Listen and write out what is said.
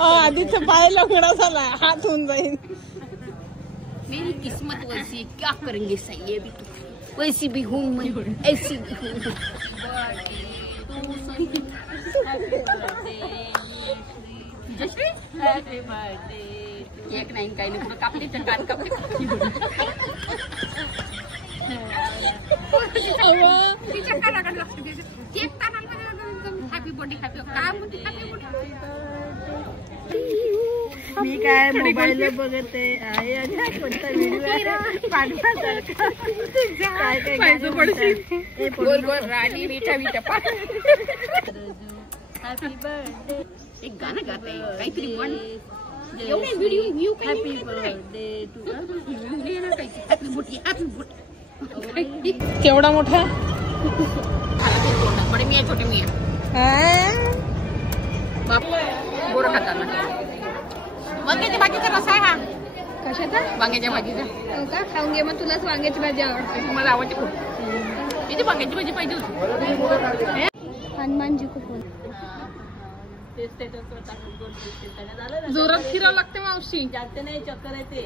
आधीच पाय लंगडा झाला, हात होऊन जाईल. मेरी किस्मत वैसी क्या करेंगे सही है भी तो वैसी भी हूँ मैं ऐसी भी हूँ. एक नाही काही नाही पुढे कापली कान कापली. तिच्या कानाकडे लक्ष द्यायचं. केक कानाला हॅपी बर्थडे हॅपी काय म्हणते हॅपी बर्थडे. मी काय मोबाईल बघते आहे आणि कोणता व्हिडिओ पाठवायचा काय काय गोर गोर राणी मीठा मीठा. हॅपी बर्थडे एक गाणं गाते काहीतरी म्हण. एवढे video view happy birthday to happy birthday happy birthday. केवढा मोठा बडे मिया छोटे मिया बाप गोर खाताना. वांग्याच्या भाजीचा रसा आहे हा. कशाचा? वांग्याच्या भाजीचा. हो का? खाऊन घे मग. तुलाच वांग्याची भाजी आवडते. मला आवडते खूप. इथे वांग्याची भाजी पाहिजे होती. हनुमानजी को फोन जोरात फिरावं लागते मावशी. जाते नाही चक्कर येते.